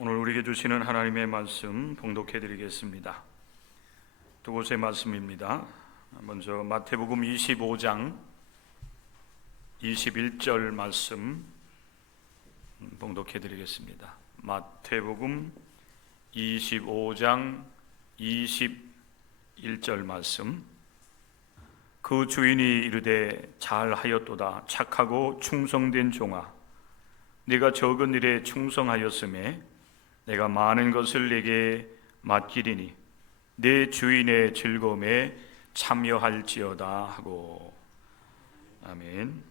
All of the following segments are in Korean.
오늘 우리에게 주시는 하나님의 말씀 봉독해 드리겠습니다. 두 곳의 말씀입니다. 먼저 마태복음 25장 21절 말씀 봉독해 드리겠습니다. 마태복음 25장 21절 말씀. 그 주인이 이르되 잘하였도다 착하고 충성된 종아, 네가 적은 일에 충성하였음에 내가 많은 것을 네게 맡기리니 내 주인의 즐거움에 참여할지어다 하고. 아멘.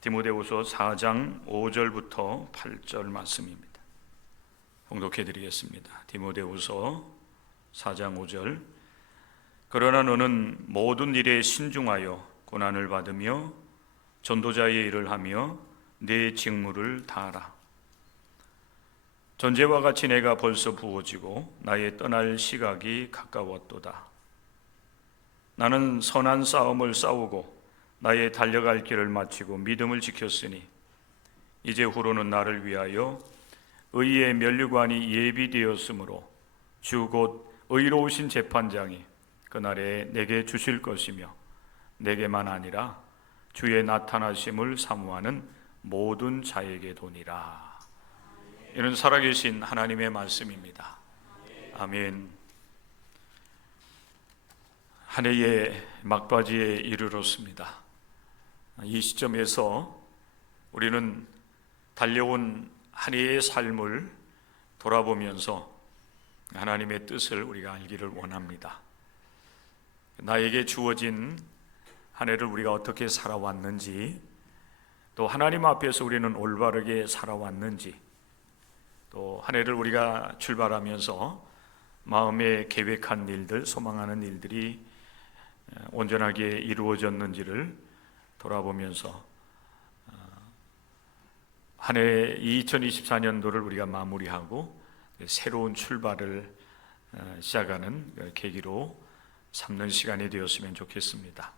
디모데후서 4장 5절부터 8절 말씀입니다. 봉독해 드리겠습니다. 디모데후서 4장 5절. 그러나 너는 모든 일에 신중하여 고난을 받으며 전도자의 일을 하며 내 직무를 다하라. 전제와 같이 내가 벌써 부어지고 나의 떠날 시각이 가까웠도다. 나는 선한 싸움을 싸우고 나의 달려갈 길을 마치고 믿음을 지켰으니 이제 후로는 나를 위하여 의의 면류관이 예비되었으므로 주 곧 의로우신 재판장이 그날에 내게 주실 것이며 내게만 아니라 주의 나타나심을 사모하는 모든 자에게 도니라. 이는 살아계신 하나님의 말씀입니다. 아멘. 한 해의 막바지에 이르렀습니다. 이 시점에서 우리는 달려온 한 해의 삶을 돌아보면서 하나님의 뜻을 우리가 알기를 원합니다. 나에게 주어진 한 해를 우리가 어떻게 살아왔는지, 또 하나님 앞에서 우리는 올바르게 살아왔는지, 또 한 해를 우리가 출발하면서 마음에 계획한 일들, 소망하는 일들이 온전하게 이루어졌는지를 돌아보면서 한 해 2024년도를 우리가 마무리하고 새로운 출발을 시작하는 계기로 삼는 시간이 되었으면 좋겠습니다.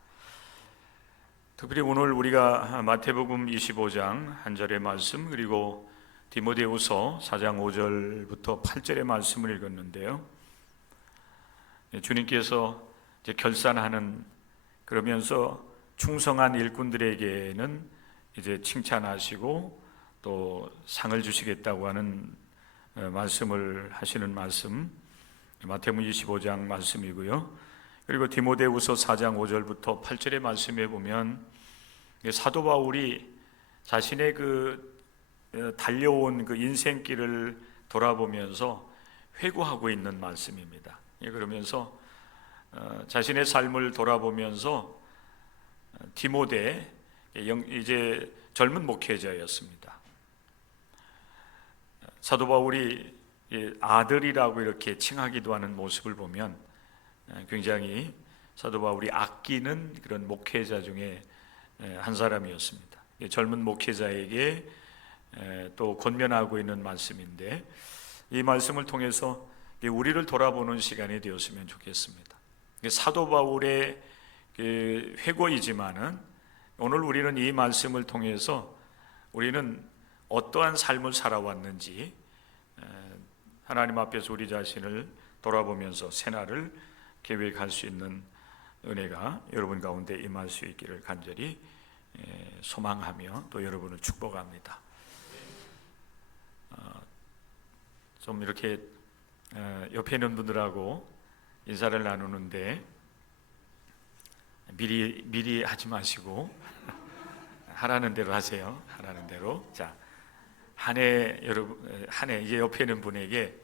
특별히 오늘 우리가 마태복음 25장 한 절의 말씀, 그리고 디모데후서 4장 5절부터 8절의 말씀을 읽었는데요. 주님께서 이제 결산하는, 그러면서 충성한 일꾼들에게는 이제 칭찬하시고 또 상을 주시겠다고 하는 말씀을 하시는 말씀, 마태복음 25장 말씀이고요. 그리고 디모데후서 4장 5절부터 8절의 말씀에 보면 사도 바울이 자신의 달려온 그 인생길을 돌아보면서 회고하고 있는 말씀입니다. 그러면서 자신의 삶을 돌아보면서 디모데, 이제 젊은 목회자였습니다. 사도 바울이 아들이라고 이렇게 칭하기도 하는 모습을 보면 굉장히 사도 바울이 아끼는 그런 목회자 중에 한 사람이었습니다. 젊은 목회자에게 또 권면하고 있는 말씀인데, 이 말씀을 통해서 우리를 돌아보는 시간이 되었으면 좋겠습니다. 사도 바울의 회고이지만은 오늘 우리는 이 말씀을 통해서 우리는 어떠한 삶을 살아왔는지 하나님 앞에서 우리 자신을 돌아보면서 새날을 계획할 수 있는 은혜가 여러분 가운데 임할 수 있기를 간절히 소망하며 또 여러분을 축복합니다. 좀 이렇게 옆에 있는 분들하고 인사를 나누는데 미리 하지 마시고 하라는 대로 하세요. 하라는 대로. 자, 한 해 이제 옆에 있는 분에게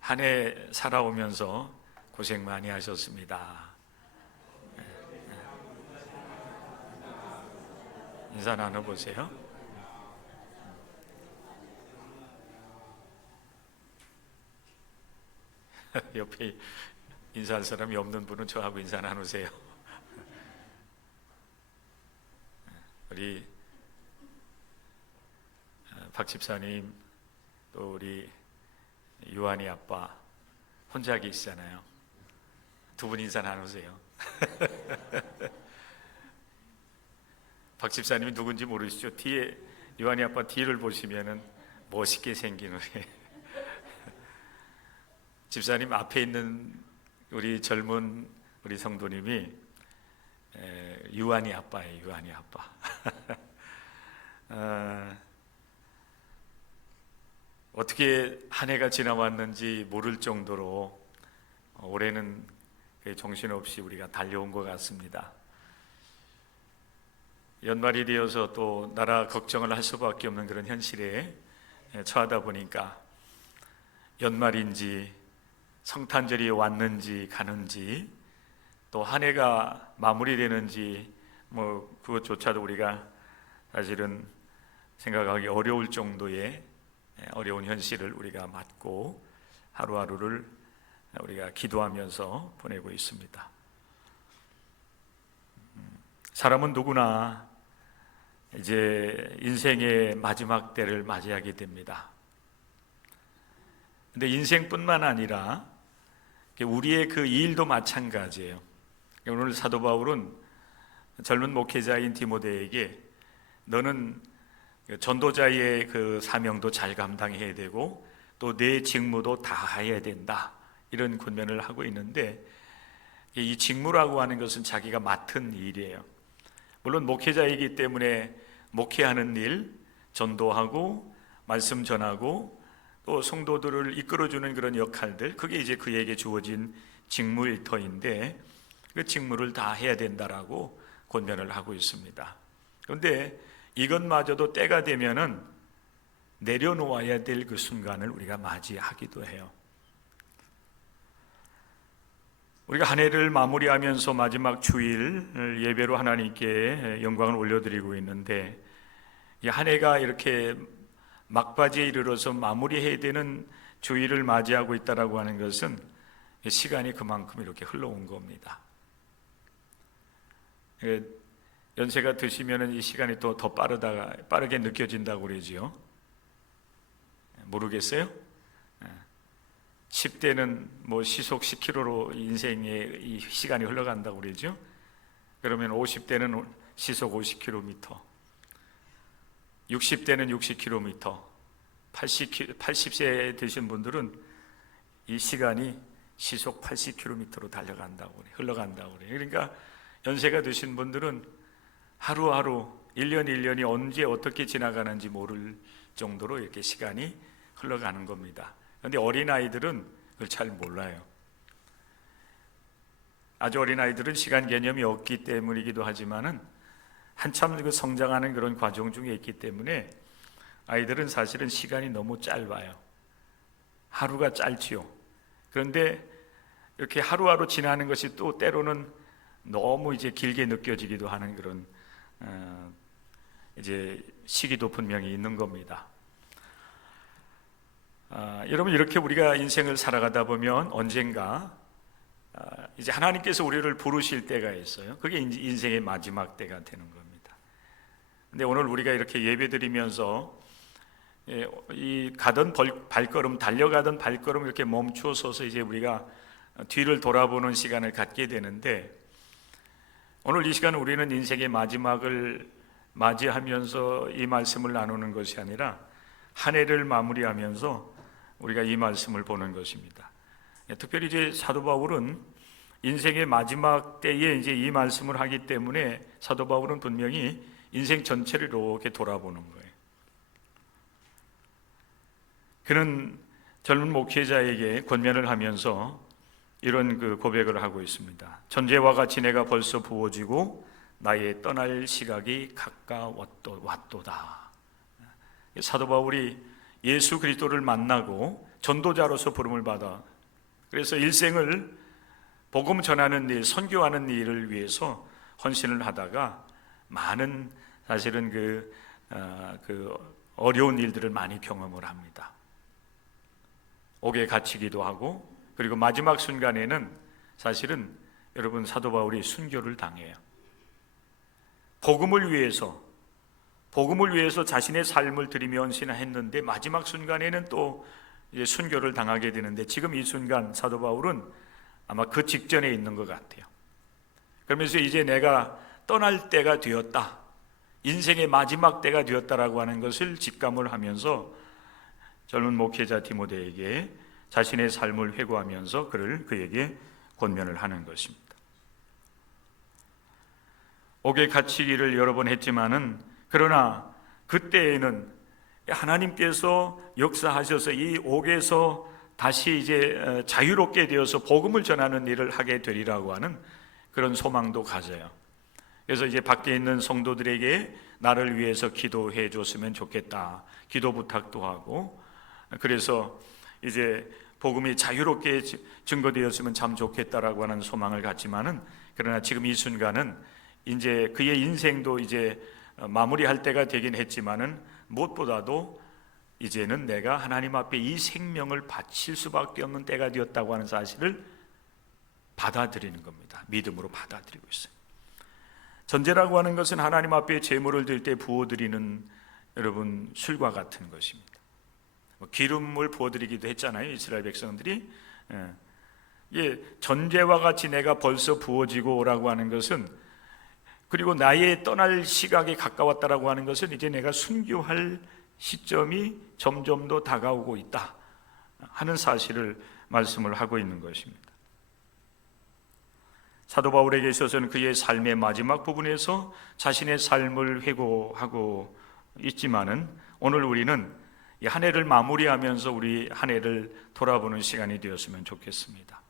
한 해 살아오면서 고생 많이 하셨습니다. 인사 나눠보세요. 옆에 인사할 사람이 없는 분은 저하고 인사 나누세요. 우리 박 집사님, 또 우리 요한이 아빠 혼자 계시잖아요. 두 분 인사 나누세요. 박 집사님이 누군지 모르시죠? 뒤에 요한이 아빠 뒤를 보시면은 멋있게 생긴 우리 집사님 앞에 있는 우리 젊은 우리 성도님이 유한이 아빠예요. 유한이 아빠. 어떻게 한 해가 지나왔는지 모를 정도로 올해는 정신없이 우리가 달려온 것 같습니다. 연말이 되어서 또 나라 걱정을 할 수밖에 없는 그런 현실에 처하다 보니까 연말인지 성탄절이 왔는지 가는지 또 한 해가 마무리되는지 그것조차도 우리가 사실은 생각하기 어려울 정도의 어려운 현실을 우리가 맞고 하루하루를 우리가 기도하면서 보내고 있습니다. 사람은 누구나 이제 인생의 마지막 때를 맞이하게 됩니다. 근데 인생뿐만 아니라 우리의 그 일도 마찬가지예요. 오늘 사도 바울은 젊은 목회자인 디모데에게 너는 전도자의 그 사명도 잘 감당해야 되고 또 내 직무도 다 해야 된다, 이런 권면을 하고 있는데, 이 직무라고 하는 것은 자기가 맡은 일이에요. 물론 목회자이기 때문에 목회하는 일, 전도하고 말씀 전하고 또 성도들을 이끌어주는 그런 역할들, 그게 이제 그에게 주어진 직무일 터인데 그 직무를 다 해야 된다라고 권면을 하고 있습니다. 그런데 이것마저도 때가 되면은 내려놓아야 될 그 순간을 우리가 맞이하기도 해요. 우리가 한 해를 마무리하면서 마지막 주일 예배로 하나님께 영광을 올려드리고 있는데, 이 한 해가 이렇게 막바지에 이르러서 마무리해야 되는 주일을 맞이하고 있다라고 하는 것은 시간이 그만큼 이렇게 흘러온 겁니다. 연세가 드시면 이 시간이 또 더 빠르게 느껴진다고 그러지요. 모르겠어요? 10대는 뭐 시속 10km로 인생의 이 시간이 흘러간다고 그러죠. 그러면 50대는 시속 50km, 60대는 60km, 80세 되신 분들은 이 시간이 시속 80km로 흘러간다고 그래요. 그러니까 연세가 드신 분들은 하루하루 1년 1년이 언제 어떻게 지나가는지 모를 정도로 이렇게 시간이 흘러가는 겁니다. 그런데 어린아이들은 그걸 잘 몰라요. 아주 어린아이들은 시간 개념이 없기 때문이기도 하지만은 한참 그 성장하는 그런 과정 중에 있기 때문에 아이들은 사실은 시간이 너무 짧아요. 하루가 짧지요. 그런데 이렇게 하루하루 지나는 것이 또 때로는 너무 이제 길게 느껴지기도 하는 그런 이제 시기도 분명히 있는 겁니다. 여러분, 이렇게 우리가 인생을 살아가다 보면 언젠가 이제 하나님께서 우리를 부르실 때가 있어요. 그게 인생의 마지막 때가 되는 겁니다. 근데 오늘 우리가 이렇게 예배드리면서 이 달려가던 발걸음 이렇게 멈추어 서서 이제 우리가 뒤를 돌아보는 시간을 갖게 되는데, 오늘 이 시간 우리는 인생의 마지막을 맞이하면서 이 말씀을 나누는 것이 아니라 한 해를 마무리하면서 우리가 이 말씀을 보는 것입니다. 특별히 이제 사도 바울은 인생의 마지막 때에 이제 이 말씀을 하기 때문에 사도 바울은 분명히 인생 전체를 이렇게 돌아보는 거예요. 그는 젊은 목회자에게 권면을 하면서 이런 그 고백을 하고 있습니다. 전제와 같이 내가 벌써 부어지고 나의 떠날 시각이 가까웠도다. 사도 바울이 예수 그리스도를 만나고 전도자로서 부름을 받아 그래서 일생을 복음 전하는 일, 선교하는 일을 위해서 헌신을 하다가 많은 사실은 그 어려운 일들을 많이 경험을 합니다. 옥에 갇히기도 하고, 그리고 마지막 순간에는 사실은 여러분 사도 바울이 순교를 당해요. 복음을 위해서 자신의 삶을 드리며 헌신했는데 마지막 순간에는 또 이제 순교를 당하게 되는데, 지금 이 순간 사도 바울은 아마 그 직전에 있는 것 같아요. 그러면서 이제 내가 떠날 때가 되었다, 인생의 마지막 때가 되었다라고 하는 것을 직감을 하면서 젊은 목회자 디모데에게 자신의 삶을 회고하면서 그에게 권면을 하는 것입니다. 옥에 갇히기를 여러 번 했지만은, 그러나 그때에는 하나님께서 역사하셔서 이 옥에서 다시 이제 자유롭게 되어서 복음을 전하는 일을 하게 되리라고 하는 그런 소망도 가져요. 그래서 이제 밖에 있는 성도들에게 나를 위해서 기도해 줬으면 좋겠다, 기도 부탁도 하고, 그래서 이제 복음이 자유롭게 증거되었으면 참 좋겠다라고 하는 소망을 갖지만은, 그러나 지금 이 순간은 이제 그의 인생도 이제 마무리할 때가 되긴 했지만은, 무엇보다도 이제는 내가 하나님 앞에 이 생명을 바칠 수밖에 없는 때가 되었다고 하는 사실을 받아들이는 겁니다. 믿음으로 받아들이고 있어요. 전제라고 하는 것은 하나님 앞에 제물을 드릴 때 부어드리는, 여러분, 술과 같은 것입니다. 기름을 부어드리기도 했잖아요, 이스라엘 백성들이. 전제와 같이 내가 벌써 부어지고 라고 하는 것은, 그리고 나의 떠날 시각이 가까웠다라고 하는 것은 이제 내가 순교할 시점이 점점 더 다가오고 있다 하는 사실을 말씀을 하고 있는 것입니다. 사도 바울에게 있어서는 그의 삶의 마지막 부분에서 자신의 삶을 회고하고 있지만은, 오늘 우리는 이 한 해를 마무리하면서 우리 한 해를 돌아보는 시간이 되었으면 좋겠습니다.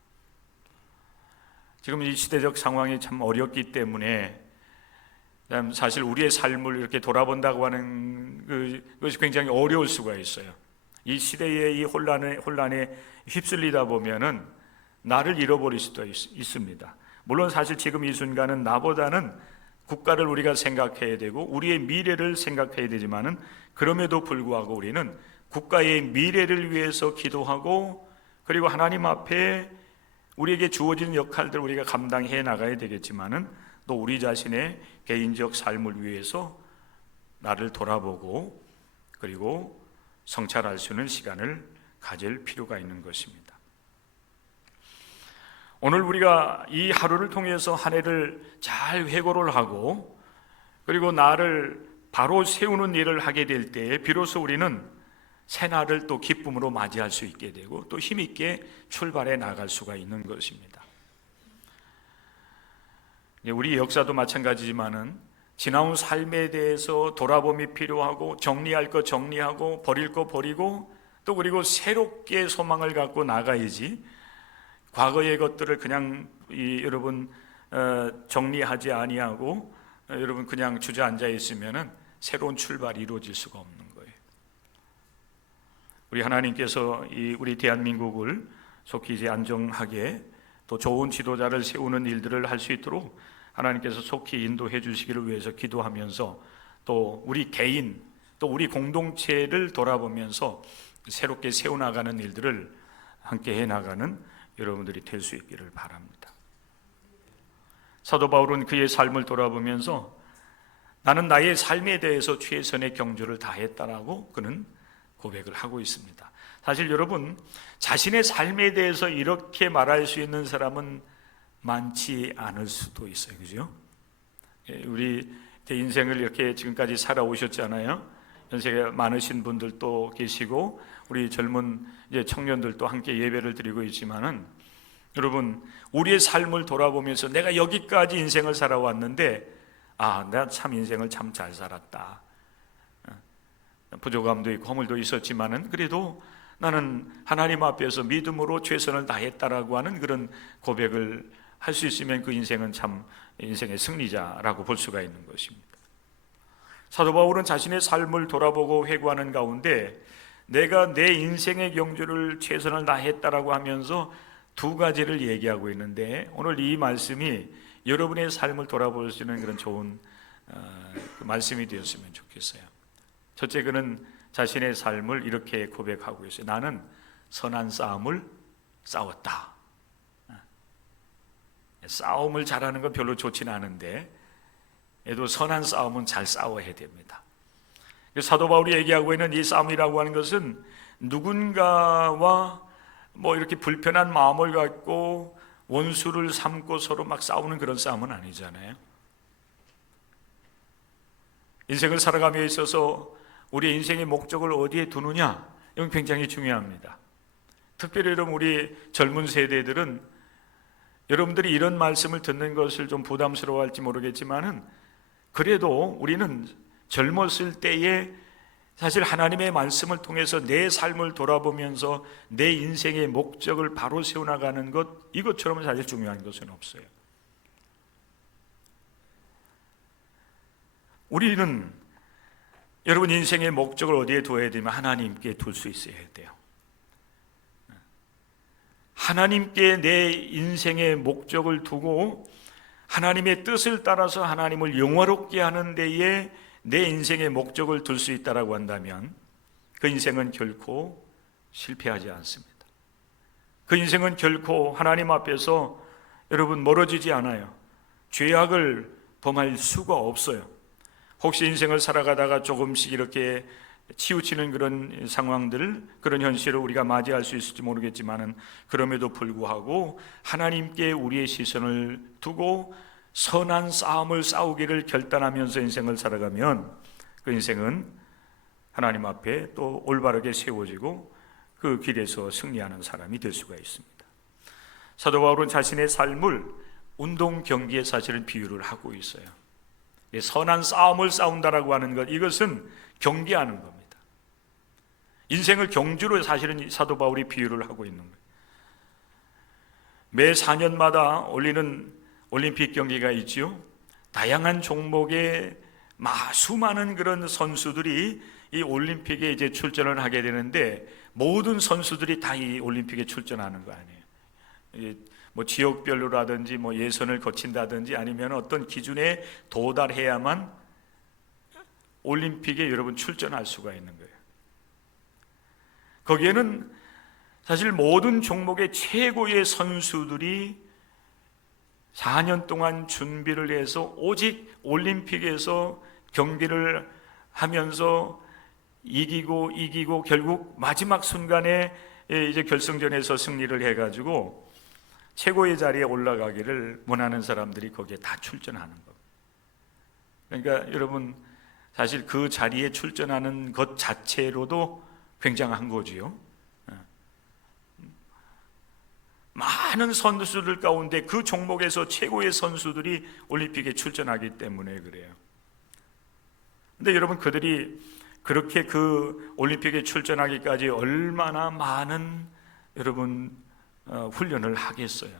지금 이 시대적 상황이 참 어렵기 때문에 사실 우리의 삶을 이렇게 돌아본다고 하는 그것이 굉장히 어려울 수가 있어요. 이 시대의 이 혼란에 휩쓸리다 보면은 나를 잃어버릴 수도 있습니다. 물론 사실 지금 이 순간은 나보다는 국가를 우리가 생각해야 되고 우리의 미래를 생각해야 되지만은, 그럼에도 불구하고 우리는 국가의 미래를 위해서 기도하고, 그리고 하나님 앞에 우리에게 주어진 역할들 우리가 감당해 나가야 되겠지만은, 또 우리 자신의 개인적 삶을 위해서 나를 돌아보고 그리고 성찰할 수 있는 시간을 가질 필요가 있는 것입니다. 오늘 우리가 이 하루를 통해서 한 해를 잘 회고를 하고, 그리고 나를 바로 세우는 일을 하게 될 때에 비로소 우리는 새날을 또 기쁨으로 맞이할 수 있게 되고, 또 힘있게 출발해 나갈 수가 있는 것입니다. 우리 역사도 마찬가지지만은 지나온 삶에 대해서 돌아봄이 필요하고, 정리할 거 정리하고, 버릴 거 버리고, 또 그리고 새롭게 소망을 갖고 나가야지, 과거의 것들을 그냥 여러분 정리하지 아니하고 여러분 그냥 주저앉아 있으면은 새로운 출발이 이루어질 수가 없는 거예요. 우리 하나님께서 우리 대한민국을 속히 이제 안정하게 또 좋은 지도자를 세우는 일들을 할 수 있도록 하나님께서 속히 인도해 주시기를 위해서 기도하면서, 또 우리 개인 또 우리 공동체를 돌아보면서 새롭게 세워나가는 일들을 함께 해나가는 여러분들이 될 수 있기를 바랍니다. 사도 바울은 그의 삶을 돌아보면서 나는 나의 삶에 대해서 최선의 경주를 다했다라고 그는 고백을 하고 있습니다. 사실 여러분, 자신의 삶에 대해서 이렇게 말할 수 있는 사람은 많지 않을 수도 있어요. 그죠? 우리 인생을 이렇게 지금까지 살아오셨잖아요. 연세가 많으신 분들도 계시고 우리 젊은 이제 청년들도 함께 예배를 드리고 있지만은, 여러분, 우리의 삶을 돌아보면서 내가 여기까지 인생을 살아왔는데, 내가 참 인생을 참 잘 살았다. 부족함도 있고 허물도 있었지만은 그래도 나는 하나님 앞에서 믿음으로 최선을 다했다라고 하는 그런 고백을 할 수 있으면 그 인생은 참 인생의 승리자라고 볼 수가 있는 것입니다. 사도 바울은 자신의 삶을 돌아보고 회고하는 가운데 내가 내 인생의 경주를 최선을 다했다라고 하면서 두 가지를 얘기하고 있는데, 오늘 이 말씀이 여러분의 삶을 돌아볼 수 있는 그런 좋은 말씀이 되었으면 좋겠어요. 첫째, 그는 자신의 삶을 이렇게 고백하고 있어요. 나는 선한 싸움을 싸웠다. 싸움을 잘하는 건 별로 좋지는 않은데 그래도 선한 싸움은 잘 싸워야 됩니다. 사도 바울이 얘기하고 있는 이 싸움이라고 하는 것은 누군가와 이렇게 불편한 마음을 갖고 원수를 삼고 서로 막 싸우는 그런 싸움은 아니잖아요. 인생을 살아감에 있어서 우리의 인생의 목적을 어디에 두느냐, 이건 굉장히 중요합니다. 특별히 여러분 우리 젊은 세대들은 여러분들이 이런 말씀을 듣는 것을 좀 부담스러워할지 모르겠지만은 그래도 우리는 젊었을 때에 사실 하나님의 말씀을 통해서 내 삶을 돌아보면서 내 인생의 목적을 바로 세워나가는 것, 이것처럼 사실 중요한 것은 없어요. 우리는 여러분 인생의 목적을 어디에 둬야 되면 하나님께 둘 수 있어야 돼요. 하나님께 내 인생의 목적을 두고 하나님의 뜻을 따라서 하나님을 영화롭게 하는 데에 내 인생의 목적을 둘 수 있다라고 한다면 그 인생은 결코 실패하지 않습니다. 그 인생은 결코 하나님 앞에서 여러분 멀어지지 않아요. 죄악을 범할 수가 없어요. 혹시 인생을 살아가다가 조금씩 이렇게 치우치는 그런 상황들, 그런 현실을 우리가 맞이할 수 있을지 모르겠지만은 그럼에도 불구하고 하나님께 우리의 시선을 두고 선한 싸움을 싸우기를 결단하면서 인생을 살아가면 그 인생은 하나님 앞에 또 올바르게 세워지고 그 길에서 승리하는 사람이 될 수가 있습니다. 사도 바울은 자신의 삶을 운동 경기에 사실은 비유를 하고 있어요. 선한 싸움을 싸운다라고 하는 것, 이것은 경기하는 겁니다. 인생을 경주로 사실은 사도 바울이 비유를 하고 있는 거예요. 매 4년마다 올리는 올림픽 경기가 있지요. 다양한 종목의 수많은 그런 선수들이 이 올림픽에 이제 출전을 하게 되는데 모든 선수들이 다 이 올림픽에 출전하는 거 아니에요. 뭐 지역별로라든지 뭐 예선을 거친다든지 아니면 어떤 기준에 도달해야만 올림픽에 여러분 출전할 수가 있는 거예요. 거기에는 사실 모든 종목의 최고의 선수들이 4년 동안 준비를 해서 오직 올림픽에서 경기를 하면서 이기고 결국 마지막 순간에 이제 결승전에서 승리를 해가지고 최고의 자리에 올라가기를 원하는 사람들이 거기에 다 출전하는 것. 그러니까 여러분 사실 그 자리에 출전하는 것 자체로도 굉장한 거지요. 많은 선수들 가운데 그 종목에서 최고의 선수들이 올림픽에 출전하기 때문에 그래요. 근데 여러분 그들이 그렇게 그 올림픽에 출전하기까지 얼마나 많은 여러분 훈련을 하겠어요.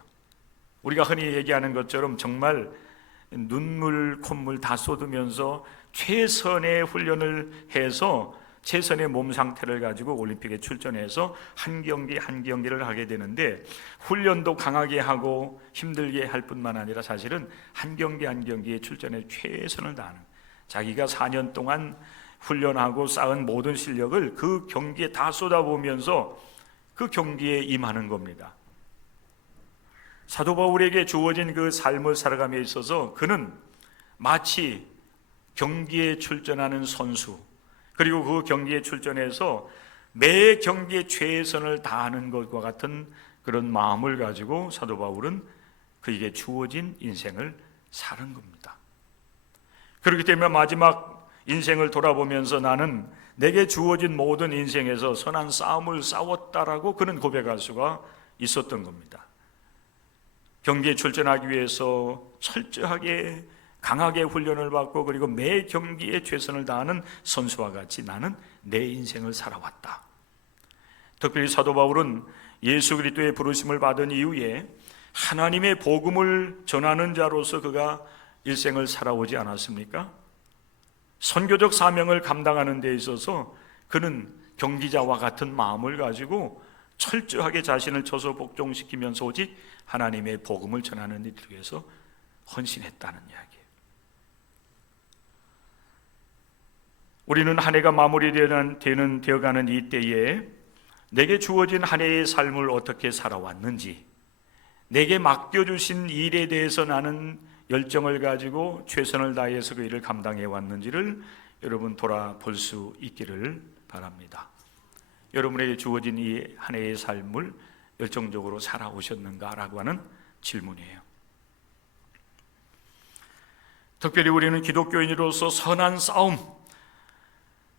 우리가 흔히 얘기하는 것처럼 정말 눈물 콧물 다 쏟으면서 최선의 훈련을 해서 최선의 몸 상태를 가지고 올림픽에 출전해서 한 경기 한 경기를 하게 되는데 훈련도 강하게 하고 힘들게 할 뿐만 아니라 사실은 한 경기 한 경기에 출전해 최선을 다하는, 자기가 4년 동안 훈련하고 쌓은 모든 실력을 그 경기에 다 쏟아부으면서 그 경기에 임하는 겁니다. 사도 바울에게 주어진 그 삶을 살아감에 있어서 그는 마치 경기에 출전하는 선수, 그리고 그 경기에 출전해서 매 경기에 최선을 다하는 것과 같은 그런 마음을 가지고 사도 바울은 그에게 주어진 인생을 사는 겁니다. 그렇기 때문에 마지막 인생을 돌아보면서 나는 내게 주어진 모든 인생에서 선한 싸움을 싸웠다라고 그는 고백할 수가 있었던 겁니다. 경기에 출전하기 위해서 철저하게 강하게 훈련을 받고 그리고 매 경기에 최선을 다하는 선수와 같이 나는 내 인생을 살아왔다. 특별히 사도 바울은 예수 그리스도의 부르심을 받은 이후에 하나님의 복음을 전하는 자로서 그가 일생을 살아오지 않았습니까? 선교적 사명을 감당하는 데 있어서 그는 경기자와 같은 마음을 가지고 철저하게 자신을 쳐서 복종시키면서 오직 하나님의 복음을 전하는 일을 위해서 헌신했다는 이야기예요. 우리는 한 해가 되어가는 이 때에 내게 주어진 한 해의 삶을 어떻게 살아왔는지, 내게 맡겨주신 일에 대해서 나는 열정을 가지고 최선을 다해서 그 일을 감당해 왔는지를 여러분 돌아볼 수 있기를 바랍니다. 여러분에게 주어진 이 한 해의 삶을 열정적으로 살아오셨는가라고 하는 질문이에요. 특별히 우리는 기독교인으로서 선한 싸움,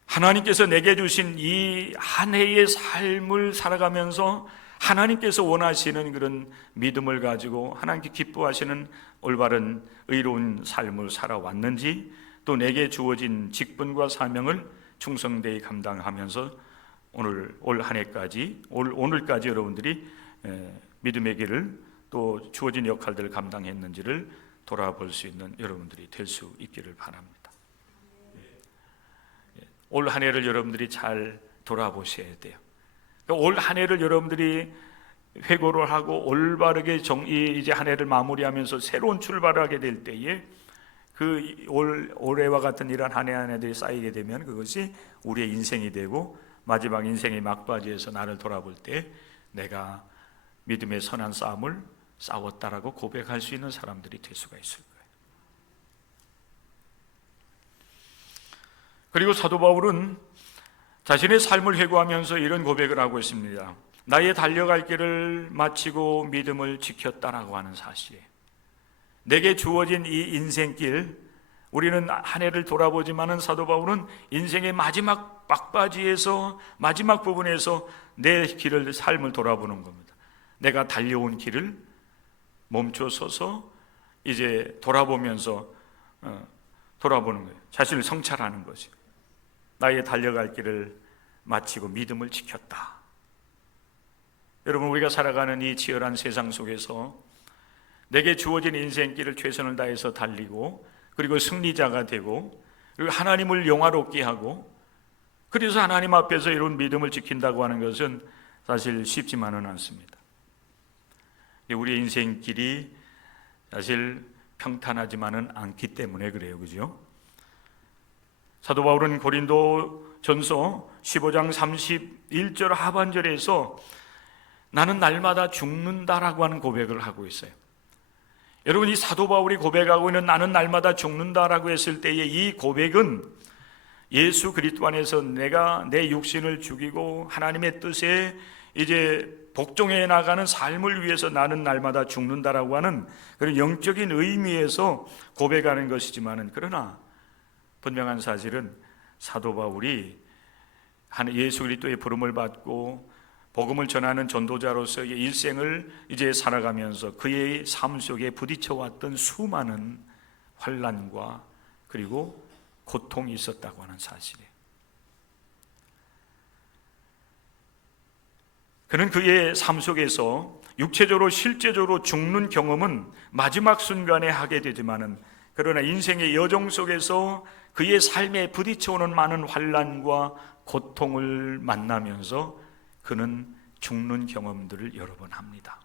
하나님께서 내게 주신 이 한 해의 삶을 살아가면서 하나님께서 원하시는 그런 믿음을 가지고 하나님께 기뻐하시는 올바른 의로운 삶을 살아왔는지, 또 내게 주어진 직분과 사명을 충성되이 감당하면서 올 한 해까지, 오늘까지 여러분들이 믿음의 길을 또 주어진 역할들을 감당했는지를 돌아볼 수 있는 여러분들이 될 수 있기를 바랍니다. 올 한 해를 여러분들이 잘 돌아보셔야 돼요. 올 한 해를 여러분들이 회고를 하고 올바르게 이제 한 해를 마무리하면서 새로운 출발을 하게 될 때에 그 올해와 같은 이런 한 해 한 해들이 쌓이게 되면 그것이 우리의 인생이 되고 마지막 인생의 막바지에서 나를 돌아볼 때 내가 믿음의 선한 싸움을 싸웠다라고 고백할 수 있는 사람들이 될 수가 있을 거예요. 그리고 사도 바울은 자신의 삶을 회고하면서 이런 고백을 하고 있습니다. 나의 달려갈 길을 마치고 믿음을 지켰다라고 하는 사실이에요. 내게 주어진 이 인생길, 우리는 한 해를 돌아보지만은 사도 바울은 인생의 마지막 막바지에서, 마지막 부분에서 내 길을, 삶을 돌아보는 겁니다. 내가 달려온 길을 멈춰서서 이제 돌아보면서 돌아보는 거예요. 자신을 성찰하는 거죠. 나의 달려갈 길을 마치고 믿음을 지켰다. 여러분, 우리가 살아가는 이 치열한 세상 속에서 내게 주어진 인생길을 최선을 다해서 달리고, 그리고 승리자가 되고, 그리고 하나님을 영화롭게 하고, 그래서 하나님 앞에서 이런 믿음을 지킨다고 하는 것은 사실 쉽지만은 않습니다. 우리의 인생길이 사실 평탄하지만은 않기 때문에 그래요. 그죠? 사도 바울은 고린도 전서 15장 31절 하반절에서 나는 날마다 죽는다라고 하는 고백을 하고 있어요. 여러분, 이 사도 바울이 고백하고 있는 나는 날마다 죽는다라고 했을 때의 이 고백은 예수 그리스도 안에서 내가 내 육신을 죽이고 하나님의 뜻에 이제 복종해 나가는 삶을 위해서 나는 날마다 죽는다라고 하는 그런 영적인 의미에서 고백하는 것이지만은, 그러나 분명한 사실은 사도 바울이 예수 그리스도의 부름을 받고 복음을 전하는 전도자로서의 일생을 이제 살아가면서 그의 삶 속에 부딪혀왔던 수많은 환난과 그리고 고통이 있었다고 하는 사실이에요. 그는 그의 삶 속에서 육체적으로 실제적으로 죽는 경험은 마지막 순간에 하게 되지만은, 그러나 인생의 여정 속에서 그의 삶에 부딪혀오는 많은 환난과 고통을 만나면서 그는 죽는 경험들을 여러 번 합니다.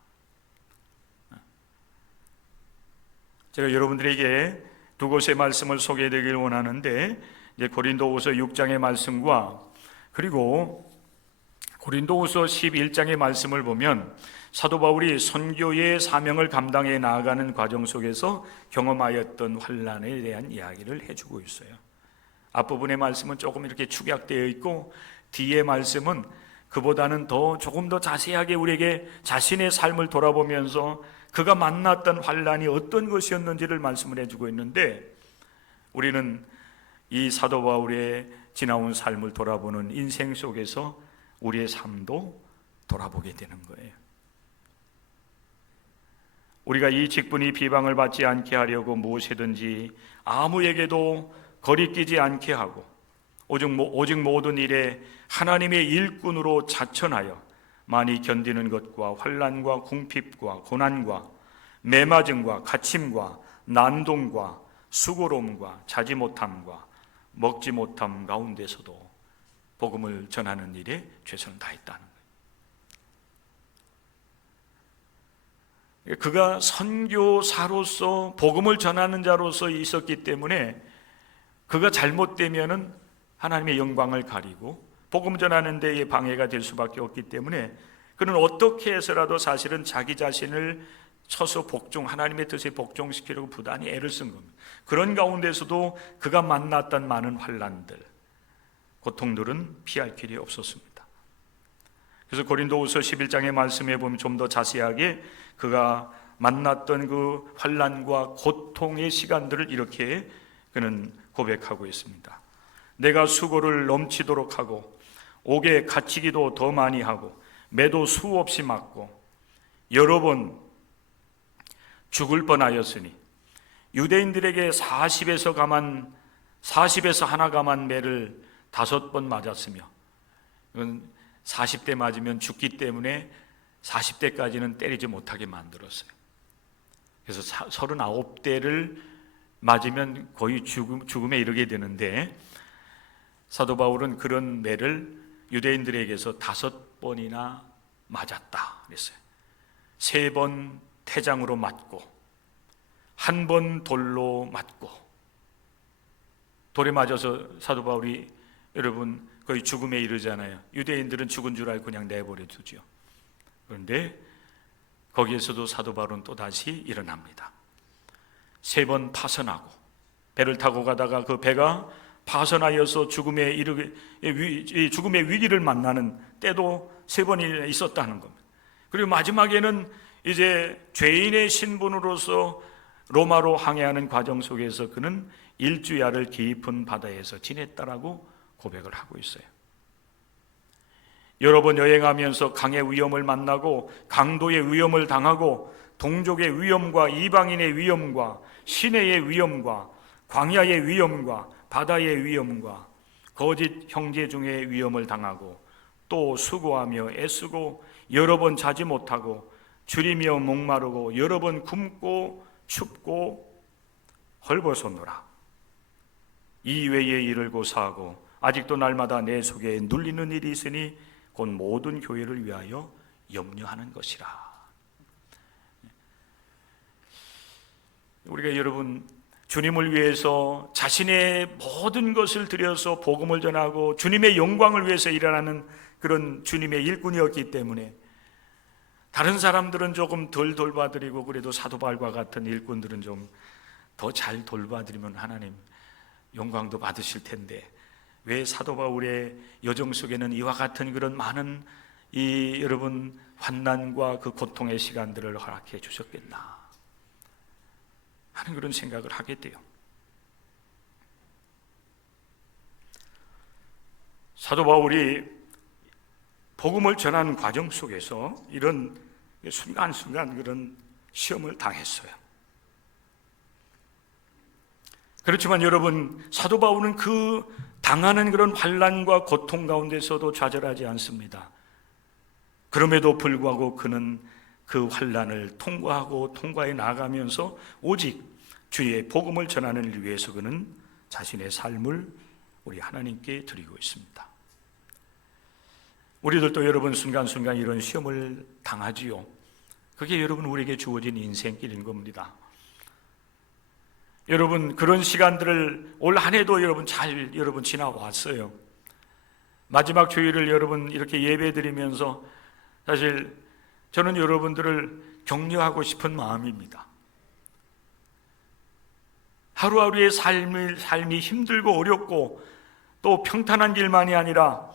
제가 여러분들에게 두 곳의 말씀을 소개해드리길 원하는데, 이제 고린도후서 6장의 말씀과 그리고 고린도후서 11장의 말씀을 보면 사도 바울이 선교의 사명을 감당해 나아가는 과정 속에서 경험하였던 환난에 대한 이야기를 해주고 있어요. 앞부분의 말씀은 조금 이렇게 축약되어 있고 뒤의 말씀은 그보다는 조금 더 자세하게 우리에게 자신의 삶을 돌아보면서 그가 만났던 환난이 어떤 것이었는지를 말씀을 해주고 있는데, 우리는 이 사도 바울의 지나온 삶을 돌아보는 인생 속에서 우리의 삶도 돌아보게 되는 거예요. 우리가 이 직분이 비방을 받지 않게 하려고 무엇이든지 아무에게도 거리끼지 않게 하고 오직 모든 일에 하나님의 일꾼으로 자천하여 많이 견디는 것과 환난과 궁핍과 고난과 매맞음과 갇힘과 난동과 수고로움과 자지 못함과 먹지 못함 가운데서도 복음을 전하는 일에 최선을 다했다는 거예요. 그가 선교사로서 복음을 전하는 자로서 있었기 때문에 그가 잘못되면은 하나님의 영광을 가리고 복음 전하는 데에 방해가 될 수밖에 없기 때문에 그는 어떻게 해서라도 사실은 자기 자신을 쳐서 하나님의 뜻에 복종시키려고 부단히 애를 쓴 겁니다. 그런 가운데서도 그가 만났던 많은 환난들, 고통들은 피할 길이 없었습니다. 그래서 고린도후서 11장의 말씀에 보면 좀 더 자세하게 그가 만났던 그 환난과 고통의 시간들을 이렇게 그는 고백하고 있습니다. 내가 수고를 넘치도록 하고 옥에 갇히기도 더 많이 하고 매도 수없이 맞고 여러 번 죽을 뻔하였으니 유대인들에게 40에서 하나 감한 매를 5번 맞았으며, 이건 40대 맞으면 죽기 때문에 40대까지는 때리지 못하게 만들었어요. 그래서 39대를 맞으면 거의 죽음에 이르게 되는데, 사도 바울은 그런 매를 유대인들에게서 5번이나 맞았다 그랬어요. 3번 태장으로 맞고 1번 돌로 맞고. 돌에 맞아서 사도 바울이 여러분 거의 죽음에 이르잖아요. 유대인들은 죽은 줄 알고 그냥 내버려 두죠. 그런데 거기에서도 사도 바울은 또 다시 일어납니다. 3번 파선하고, 배를 타고 가다가 그 배가 파선하여서 죽음의 위기를 만나는 때도 3번이 있었다는 겁니다. 그리고 마지막에는 이제 죄인의 신분으로서 로마로 항해하는 과정 속에서 그는 일주야를 깊은 바다에서 지냈다라고 고백을 하고 있어요. 여러 번 여행하면서 강의 위험을 만나고 강도의 위험을 당하고 동족의 위험과 이방인의 위험과 시내의 위험과 광야의 위험과 바다의 위험과 거짓 형제 중의 위험을 당하고 또 수고하며 애쓰고 여러 번 자지 못하고 줄이며 목마르고 여러 번 굶고 춥고 헐벗었노라. 이 외의 일을 고사하고 아직도 날마다 내 속에 눌리는 일이 있으니 곧 모든 교회를 위하여 염려하는 것이라. 우리가 여러분 주님을 위해서 자신의 모든 것을 들여서 복음을 전하고 주님의 영광을 위해서 일어나는 그런 주님의 일꾼이었기 때문에 다른 사람들은 조금 덜 돌봐드리고 그래도 사도 바울과 같은 일꾼들은 좀 더 잘 돌봐드리면 하나님 영광도 받으실 텐데 왜 사도 바울의 여정 속에는 이와 같은 그런 많은 이 여러분 환난과 그 고통의 시간들을 허락해 주셨겠나 하는 그런 생각을 하게 돼요. 사도 바울이 복음을 전하는 과정 속에서 이런 순간순간 그런 시험을 당했어요. 그렇지만 여러분, 사도 바울은 그 당하는 그런 환난과 고통 가운데서도 좌절하지 않습니다. 그럼에도 불구하고 그는 그 환난을 통과해 나가면서 오직 주의 복음을 전하는 일 위해서 그는 자신의 삶을 우리 하나님께 드리고 있습니다. 우리들도 여러분 순간순간 이런 시험을 당하지요. 그게 여러분 우리에게 주어진 인생길인 겁니다. 여러분 그런 시간들을 올 한 해도 여러분 잘 지나왔어요. 마지막 주일을 여러분 이렇게 예배 드리면서 사실 저는 여러분들을 격려하고 싶은 마음입니다. 하루하루의 삶이 힘들고 어렵고 또 평탄한 길만이 아니라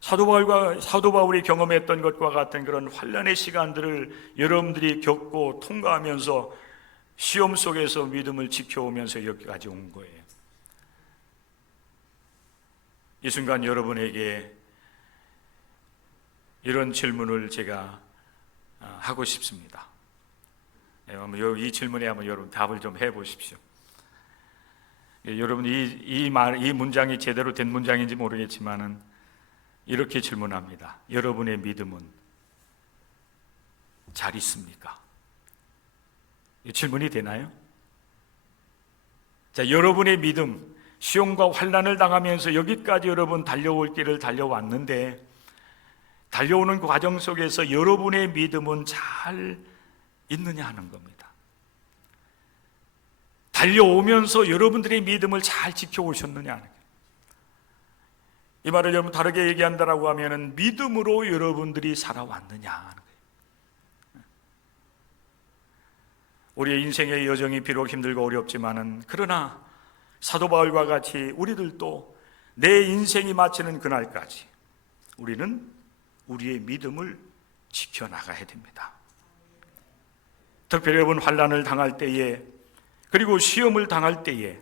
사도 바울이 경험했던 것과 같은 그런 환난의 시간들을 여러분들이 겪고 통과하면서 시험 속에서 믿음을 지켜오면서 여기까지 온 거예요. 이 순간 여러분에게 이런 질문을 제가 하고 싶습니다. 이 질문에 한번 여러분 답을 좀 해보십시오. 여러분 이 문장이 제대로 된 문장인지 모르겠지만은 이렇게 질문합니다. 여러분의 믿음은 잘 있습니까? 이 질문이 되나요? 자, 여러분의 믿음, 시험과 환난을 당하면서 여기까지 여러분 달려올 길을 달려왔는데 달려오는 그 과정 속에서 여러분의 믿음은 잘 있느냐 하는 겁니다. 달려오면서 여러분들의 믿음을 잘 지켜오셨느냐 하는 거예요. 이 말을 여러분 다르게 얘기한다라고 하면은 믿음으로 여러분들이 살아왔느냐 하는 거예요. 우리의 인생의 여정이 비록 힘들고 어렵지만은 그러나 사도 바울과 같이 우리들도 내 인생이 마치는 그날까지 우리는 우리의 믿음을 지켜나가야 됩니다. 특별히 여러분 환난을 당할 때에 그리고 시험을 당할 때에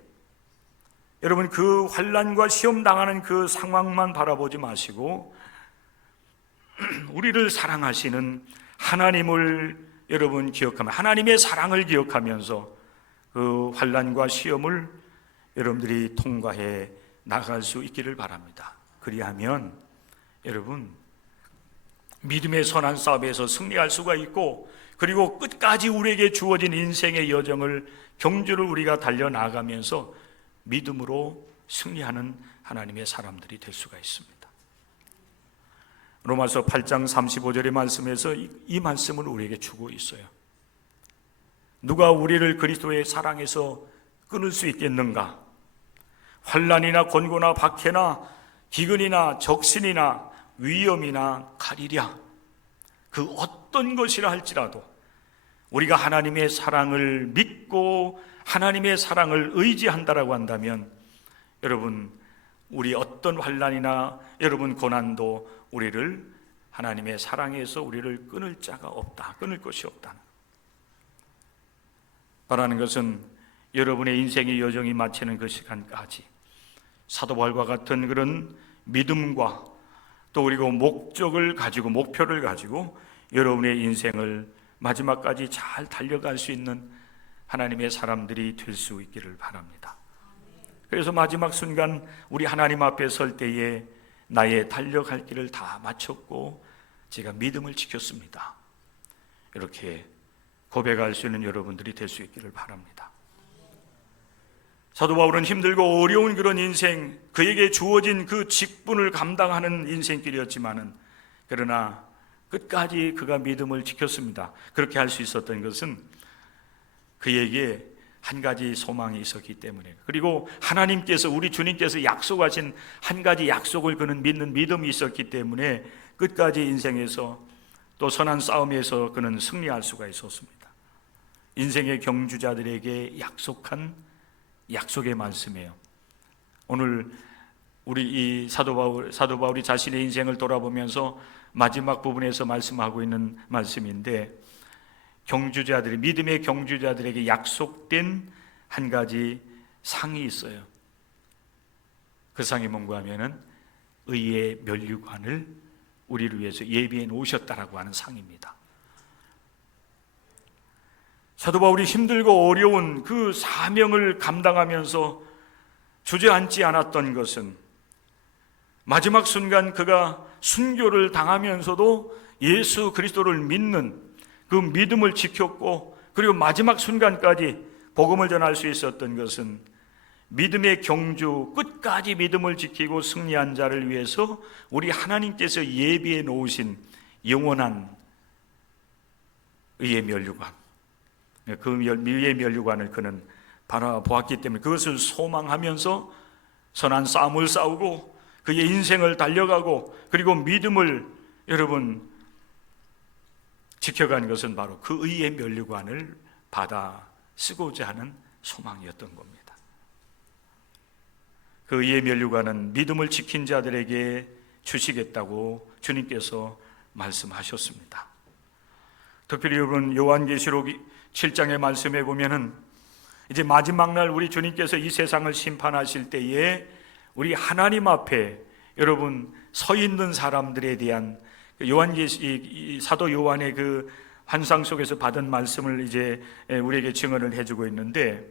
여러분 그 환난과 시험 당하는 그 상황만 바라보지 마시고 우리를 사랑하시는 하나님을 여러분 기억하면, 하나님의 사랑을 기억하면서 그 환난과 시험을 여러분들이 통과해 나갈 수 있기를 바랍니다. 그리하면 여러분 믿음의 선한 싸움에서 승리할 수가 있고, 그리고 끝까지 우리에게 주어진 인생의 여정을, 경주를 우리가 달려나가면서 믿음으로 승리하는 하나님의 사람들이 될 수가 있습니다. 로마서 8장 35절의 말씀에서 이 말씀을 우리에게 주고 있어요. 누가 우리를 그리스도의 사랑에서 끊을 수 있겠는가? 환난이나 권고나 박해나 기근이나 적신이나 위험이나 칼이랴. 그 어떤 것이라 할지라도 우리가 하나님의 사랑을 믿고 하나님의 사랑을 의지한다라고 한다면, 여러분 우리 어떤 환난이나 여러분 고난도 우리를 하나님의 사랑에서 우리를 끊을 자가 없다, 끊을 것이 없다. 바라는 것은 여러분의 인생의 여정이 마치는 그 시간까지 사도 바울과 같은 그런 믿음과 또 그리고 목적을 가지고, 목표를 가지고 여러분의 인생을 마지막까지 잘 달려갈 수 있는 하나님의 사람들이 될 수 있기를 바랍니다. 그래서 마지막 순간 우리 하나님 앞에 설 때에 나의 달려갈 길을 다 마쳤고 제가 믿음을 지켰습니다, 이렇게 고백할 수 있는 여러분들이 될 수 있기를 바랍니다. 사도 바울은 힘들고 어려운 그런 인생, 그에게 주어진 그 직분을 감당하는 인생길이었지만은, 그러나 끝까지 그가 믿음을 지켰습니다. 그렇게 할 수 있었던 것은 그에게 한 가지 소망이 있었기 때문에, 그리고 하나님께서, 우리 주님께서 약속하신 한 가지 약속을 그는 믿는 믿음이 있었기 때문에 끝까지 인생에서 또 선한 싸움에서 그는 승리할 수가 있었습니다. 인생의 경주자들에게 약속한 약속의 말씀이에요. 오늘 우리 이 사도 바울이 자신의 인생을 돌아보면서 마지막 부분에서 말씀하고 있는 말씀인데, 경주자들이, 믿음의 경주자들에게 약속된 한 가지 상이 있어요. 그 상이 뭔가 하면은 의의 면류관을 우리를 위해서 예비해 놓으셨다라고 하는 상입니다. 사도 바울이 힘들고 어려운 그 사명을 감당하면서 주저앉지 않았던 것은, 마지막 순간 그가 순교를 당하면서도 예수 그리스도를 믿는 그 믿음을 지켰고, 그리고 마지막 순간까지 복음을 전할 수 있었던 것은 믿음의 경주, 끝까지 믿음을 지키고 승리한 자를 위해서 우리 하나님께서 예비해 놓으신 영원한 의의 면류관, 그 의의 면류관을 그는 바라보았기 때문에 그것을 소망하면서 선한 싸움을 싸우고 그의 인생을 달려가고, 그리고 믿음을 여러분 지켜간 것은 바로 그 의의 면류관을 받아 쓰고자 하는 소망이었던 겁니다. 그 의의 면류관은 믿음을 지킨 자들에게 주시겠다고 주님께서 말씀하셨습니다. 특별히 여러분 요한계시록 7장의 말씀에 보면은 이제 마지막 날 우리 주님께서 이 세상을 심판하실 때에 우리 하나님 앞에 여러분 서 있는 사람들에 대한 사도 요한의 그 환상 속에서 받은 말씀을 이제 우리에게 증언을 해주고 있는데,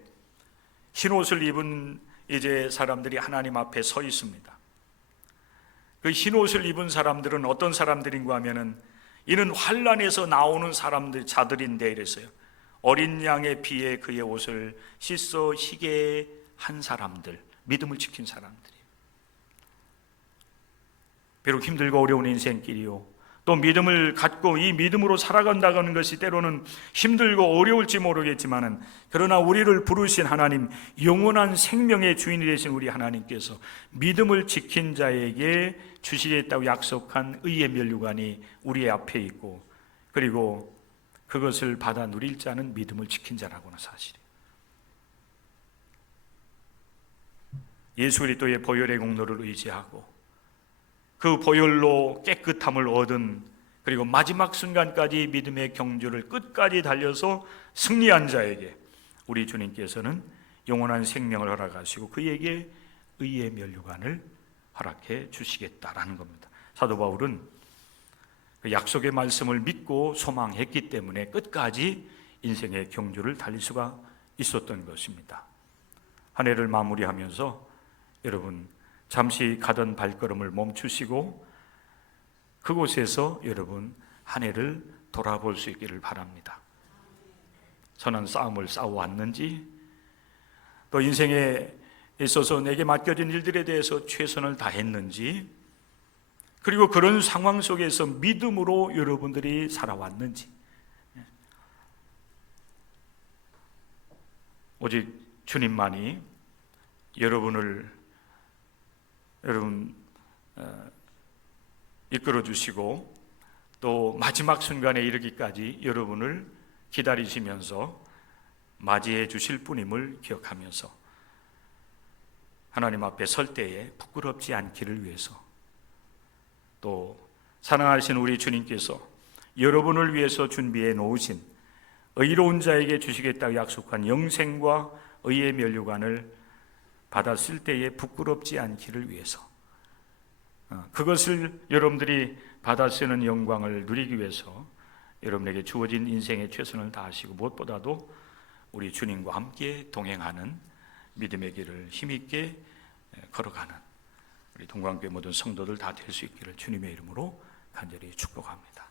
흰 옷을 입은 이제 사람들이 하나님 앞에 서 있습니다. 그 흰 옷을 입은 사람들은 어떤 사람들인가 하면은 이는 환란에서 나오는 사람들, 자들인데 이랬어요. 어린 양의 피에 그의 옷을 씻어 희게 한 사람들, 믿음을 지킨 사람들이에요. 비록 힘들고 어려운 인생길이요, 또 믿음을 갖고 이 믿음으로 살아간다는 것이 때로는 힘들고 어려울지 모르겠지만은, 그러나 우리를 부르신 하나님, 영원한 생명의 주인이 되신 우리 하나님께서 믿음을 지킨 자에게 주시겠다고 약속한 의의 면류관이 우리 앞에 있고, 그리고 그것을 받아 누릴 자는 믿음을 지킨 자라고는 사실이에요. 예수 그리스도의 보혈의 공로를 의지하고 그 보혈로 깨끗함을 얻은, 그리고 마지막 순간까지 믿음의 경주를 끝까지 달려서 승리한 자에게 우리 주님께서는 영원한 생명을 허락하시고 그에게 의의 면류관을 허락해 주시겠다라는 겁니다. 사도 바울은 그 약속의 말씀을 믿고 소망했기 때문에 끝까지 인생의 경주를 달릴 수가 있었던 것입니다. 한 해를 마무리하면서 여러분 잠시 가던 발걸음을 멈추시고 그곳에서 여러분 한 해를 돌아볼 수 있기를 바랍니다. 선한 싸움을 싸워왔는지, 또 인생에 있어서 내게 맡겨진 일들에 대해서 최선을 다했는지, 그리고 그런 상황 속에서 믿음으로 여러분들이 살아왔는지, 오직 주님만이 여러분 이끌어 주시고 또 마지막 순간에 이르기까지 여러분을 기다리시면서 맞이해 주실 분임을 기억하면서 하나님 앞에 설 때에 부끄럽지 않기를 위해서, 또 사랑하신 우리 주님께서 여러분을 위해서 준비해 놓으신 의로운 자에게 주시겠다고 약속한 영생과 의의 면류관을 받았을 때에 부끄럽지 않기를 위해서, 그것을 여러분들이 받아 쓰는 영광을 누리기 위해서 여러분에게 주어진 인생의 최선을 다하시고 무엇보다도 우리 주님과 함께 동행하는 믿음의 길을 힘있게 걸어가는 우리 동광교회 모든 성도들 다 될 수 있기를 주님의 이름으로 간절히 축복합니다.